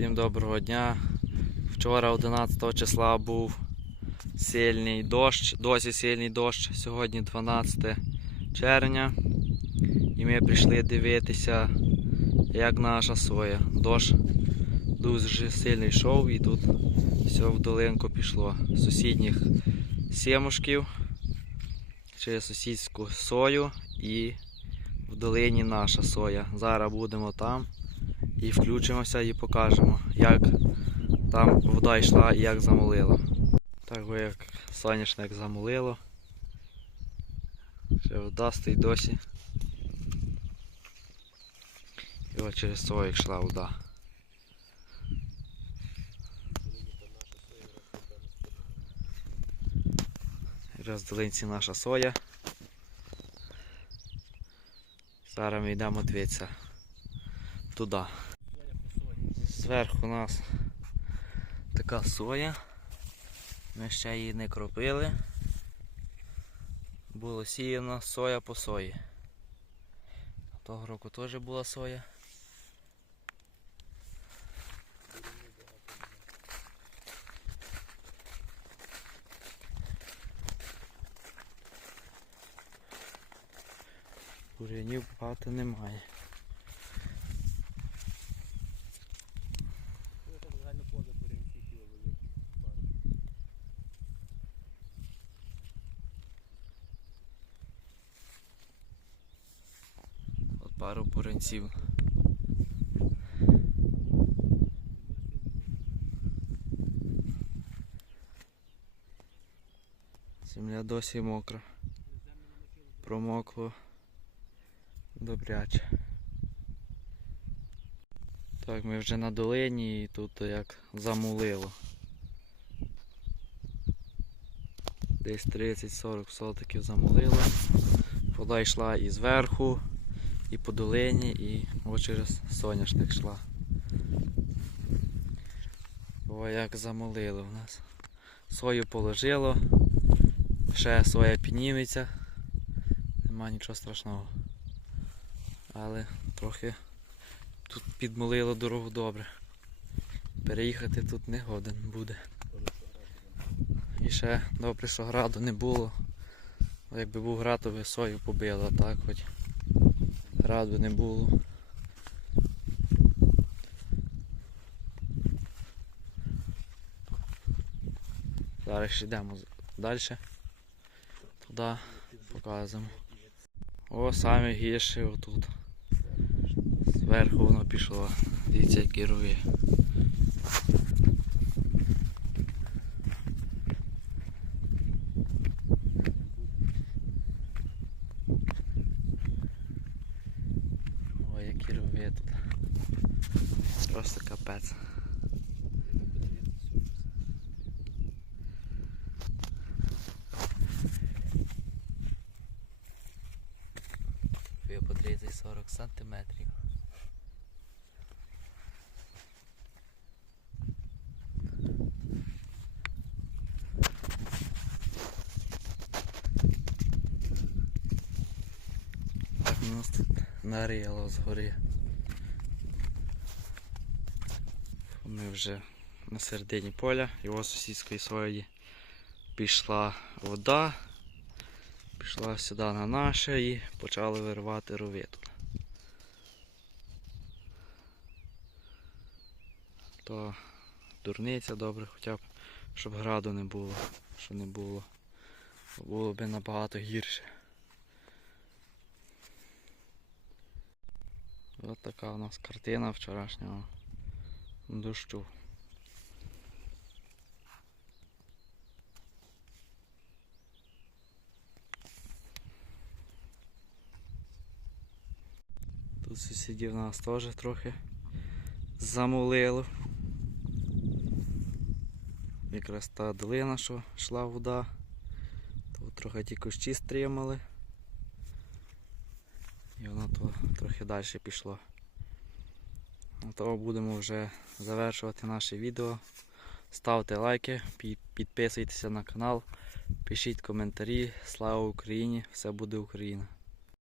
Всім доброго дня. Вчора 11 числа був сильний дощ, досі сильний дощ. Сьогодні 12 червня. І ми прийшли дивитися, як наша соя. Дощ дуже сильно йшов і тут все в долинку пішло. Сусідніх сімушків через сусідську сою і в долині наша соя. Зараз будемо там і включимося і покажемо, як там вода йшла і як замолило. Так ось як соняшник замолило. Ще вода стоїть досі. І от через сою йшла вода. Якраз в долинці наша соя. Зараз ми йдемо дивитися туди. Зверху у нас така соя. Ми ще її не кропили. Було сіяно соя по сої. Того року теж була соя. Бурянів багато немає. От пару бурянців. Земля досі мокра. Промокло добряче. Так, ми вже на долині і тут як замулило. Десь 30-40 сотиків замулило. Вода йшла і зверху, і по долині, і ось через соняшник йшла. О, як замолило в нас. Сою положило, ще соя підніметься, нема нічого страшного. Але трохи тут підмолило дорогу добре. Переїхати тут не годен буде. І ще добре, що граду не було. Якби був град, то би сою побило, а так хоч граду не було. Зараз йдемо далі. Туди показуємо. О, саме гірше отут. Зверху воно пішло. Дивіться, керує. Ой, тут. Просто капець. Рви по 30-40 сантиметрів. Так у нас тут нарило згори. Ми вже на середині поля, його сусідської сої пішла вода, пішла сюди на наше і почали виривати рови тут. То дурниця добре, хоча б щоб граду не було, що не було. Було б набагато гірше. Ось така у нас картина вчорашнього дощу. Тут сусідів нас теж трохи замулило. Якраз та долина, що йшла вода. Тут трохи ті кущі стримали. І воно то трохи далі пішло. На того будемо вже завершувати наше відео. Ставте лайки, пі- підписуйтеся на канал, пишіть коментарі. Слава Україні! Все буде Україна!